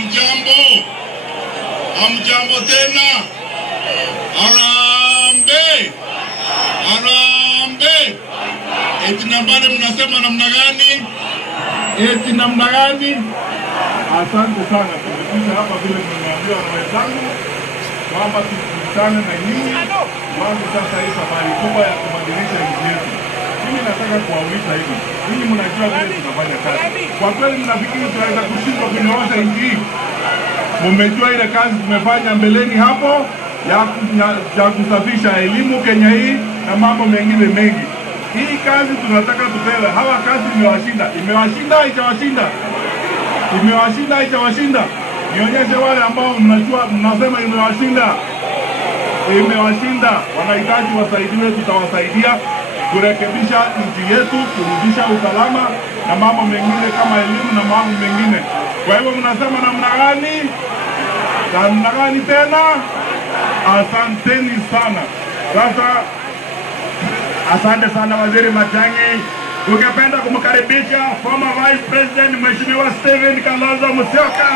Hamjambo, hamjambo tena. Harambee, harambee. Eti nambari mnasema namna gani? Eti namna gani? Asante sana. Tumekuja hapa vile tumeambiwa na wenzangu kwamba tukutane na nyinyi wangu sasa hii safari kubwa ya kubadilisha nchi yetu. Mimi nataka kuwauliza hivi. Ninyi mnajua vile tunafanya kazi. Kwa kweli mnafikiri tunaweza kushindwa kunyoosha nchi hii? Mmejua ile kazi tumefanya mbeleni hapo ya kusafisha elimu Kenya hii na mambo mengine mengi. Hii kazi tunataka tupewe. Hawa kazi imewashinda. Imewashinda, haijawashinda. Imewashinda, haijawashinda. Nionyeshe wale ambao mnajua mnasema imewashinda. Imewashinda. Wanahitaji wasaidiwe, tutawasaidia kurekebisha nchi yetu, kurudisha usalama na mambo mengine kama elimu na mambo mengine. Kwa hivyo mnasema namna gani? Namna gani tena? Asanteni sana. Sasa asante sana Waziri Matiang'i. Tungependa kumkaribisha former Vice President Mheshimiwa Stephen Kalonzo Musyoka.